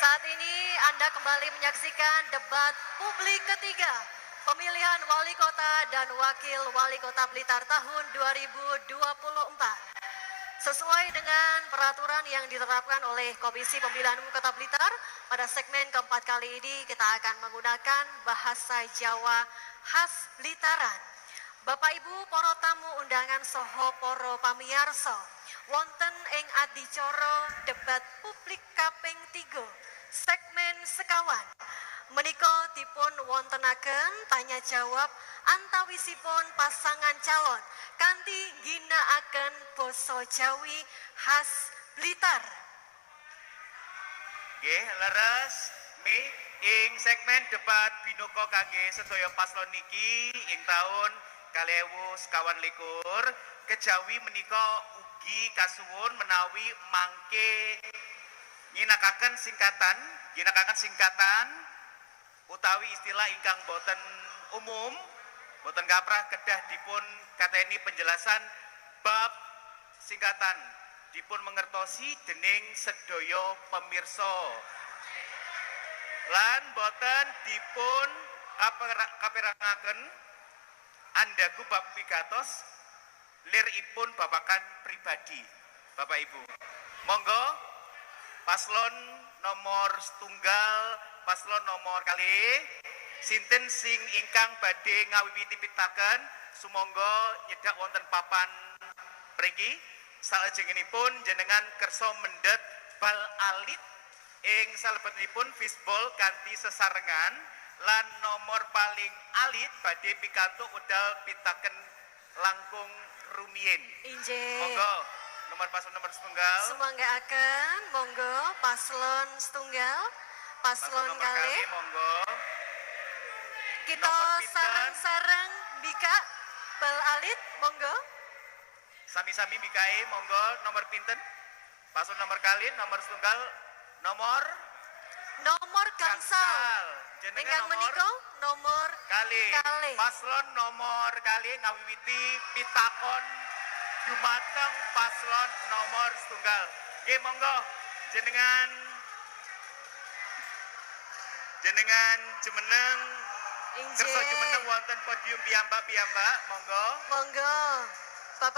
Saat ini Anda kembali menyaksikan debat publik ketiga pemilihan wali kota dan wakil wali kota Blitar tahun 2024. Sesuai dengan peraturan yang ditetapkan oleh Komisi Pemilihan Umum Kota Blitar, pada segmen keempat kali ini kita akan menggunakan bahasa Jawa khas Blitaran. Bapak Ibu para tamu undangan soho poro pamiyarso, wonten ing adicara debat publik kaping 3 segmen sekawan. Menika dipun wontenaken tanya jawab antawisipun pasangan calon kanthi ginakaken basa Jawi khas Blitar. Nggih, leres mi ing segmen debat binuka kangge sedaya paslon niki ing taun 2021 kejawi menika ugi kasuwun menawi mangke nyinakaken singkatan utawi istilah ingkang boten umum, boten kaprah kedah dipun kateni penjelasan bab singkatan dipun mengertosi dening sedaya pemirsa lan boten dipun kaperangaken andaku bab pigatos liripun babakan pribadi. Bapak Ibu, monggo paslon nomor setunggal, paslon nomor kali sinten sing ingkang badhe ngawiwiti pitaken sumangga nyedak wonten papan mriki. Salajengipun jenengan kersa mendhet bal alit ing salebetipun fishball kanthi sesarengan lan nomor paling alit badhe pikantuk wedal pitaken langkung rumiyin. Injih. Monggo nomor paslon nomor setunggal. Sumanggaken monggo paslon setunggal, paslon kali. Monggo. Kita sareng-sareng bika bal alit monggo. Sami-sami bikae monggo nomor pinten? Paslon nomor kali, nomor setunggal, nomor gangsal. Ingkang menika nomor kali. kali. Paslon nomor kali ngawiwiti pitakon dumateng paslon nomor setunggal. Nggih monggo jenengan jumeneng kersa jumeneng wonten podium piyambak-piyambak monggo. Monggo.